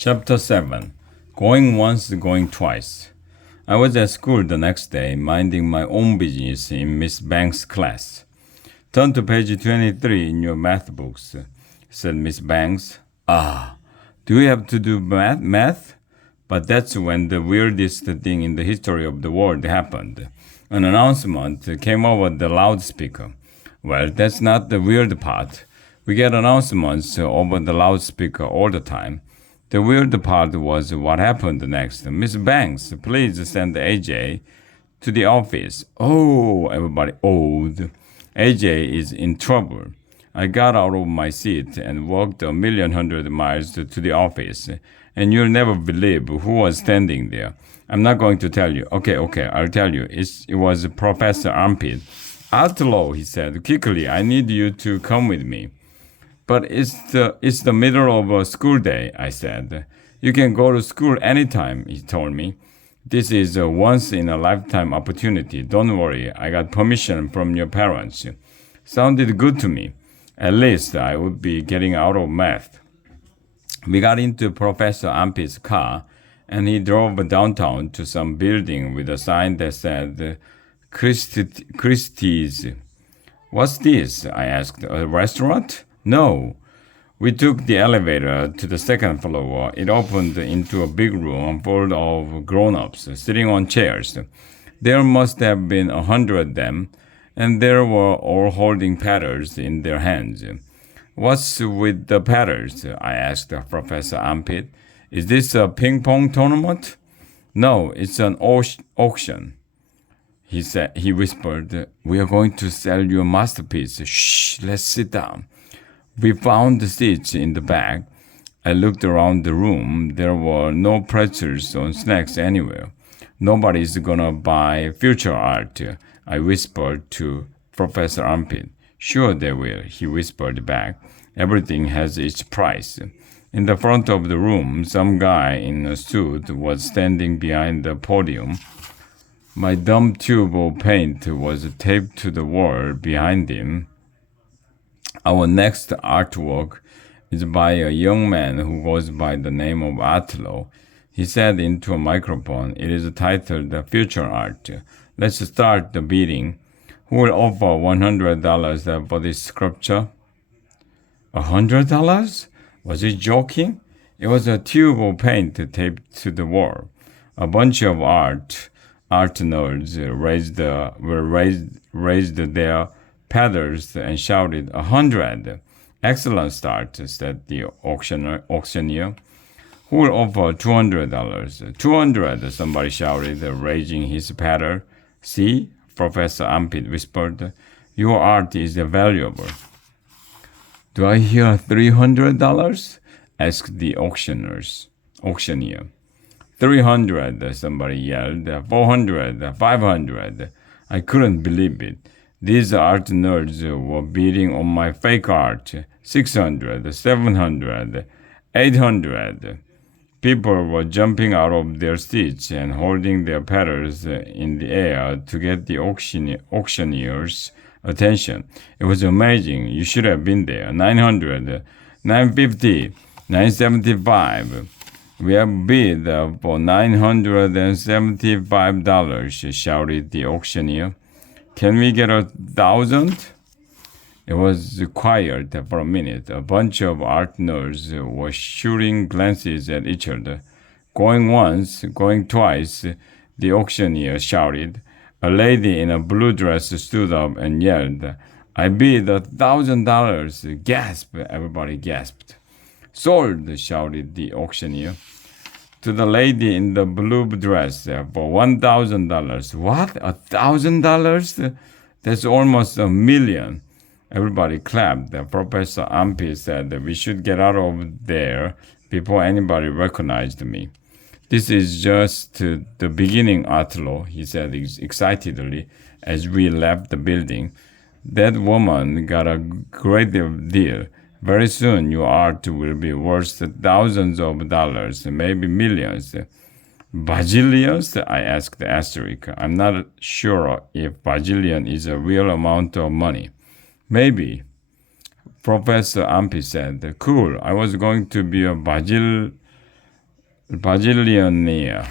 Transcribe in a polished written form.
Chapter 7 Going Once, Going Twice. I was at school the next day, minding my own business in Miss Banks' class. Turn to page 23 in your math books, said Miss Banks. Ah, do we have to do math? But that's when the weirdest thing in the history of the world happened. An announcement came over the loudspeaker. Well, that's not the weird part. We get announcements over the loudspeaker all the time. The weird part was what happened next. Miss Banks, please send AJ to the office. Oh, everybody owed. AJ is in trouble. I got out of my seat and walked 1,100,000 miles to the office, and you'll never believe who was standing there. I'm not going to tell you. Okay, I'll tell you. It was Professor Armpit. Outlaw, he said quickly, I need you to come with me. But it's the middle of a school day, I said. You can go to school anytime, he told me. This is a once-in-a-lifetime opportunity. Don't worry, I got permission from your parents. Sounded good to me. At least I would be getting out of math. We got into Professor Ampit's car, and he drove downtown to some building with a sign that said Christie's. What's this? I asked. A restaurant? No. We took the elevator to the second floor. It opened into a big room full of grown-ups sitting on chairs. There must have been 100 of them, and they were all holding paddles in their hands. What's with the paddles? I asked Professor Ampit. Is this a ping-pong tournament? No, it's an auction. He whispered, we are going to sell your masterpiece. Shh, let's sit down. We found the seats in the back. I looked around the room. There were no pretzels or snacks anywhere. Nobody's gonna buy future art, I whispered to Professor Armpit. Sure they will, he whispered back. Everything has its price. In the front of the room, some guy in a suit was standing behind the podium. My dumb tube of paint was taped to the wall behind him. Our next artwork is by a young man who goes by the name of Outlaw. He said into a microphone, it is titled Future Art. Let's start the bidding. Who will offer $100 for this sculpture? $100? Was he joking? It was a tube of paint taped to the wall. A bunch of art nerds raised their paddles and shouted, 100. Excellent start, said the auctioneer. Who will offer $200? 200, somebody shouted, raising his paddle. See, Professor Ampit whispered, your art is valuable. Do I hear $300? asked the auctioneer. 300, somebody yelled. 400, 500. I couldn't believe it. These art nerds were bidding on my fake art. 600, 700, 800. People were jumping out of their seats and holding their paddles in the air to get the auctioneer's attention. It was amazing. You should have been there. 900, 950, 975. We have bid for $975, shouted the auctioneer. Can we get 1,000? It was quiet for a minute. A bunch of art nerds were shooting glances at each other. Going once, going twice, the auctioneer shouted. A lady in a blue dress stood up and yelled, I bid $1,000. Gasp! Everybody gasped. Sold, shouted the auctioneer. To the lady in the blue dress for $1,000. What? $1,000? That's almost $1 million. Everybody clapped. Professor Ampi said that we should get out of there before anybody recognized me. This is just the beginning, Outlaw, he said excitedly as we left the building. That woman got a great deal. Very soon your art will be worth thousands of dollars, maybe millions. Bajillions? I asked asterisk. I'm not sure if bajillion is a real amount of money. Maybe. Professor Ampi said, cool, I was going to be a Bazillionaire.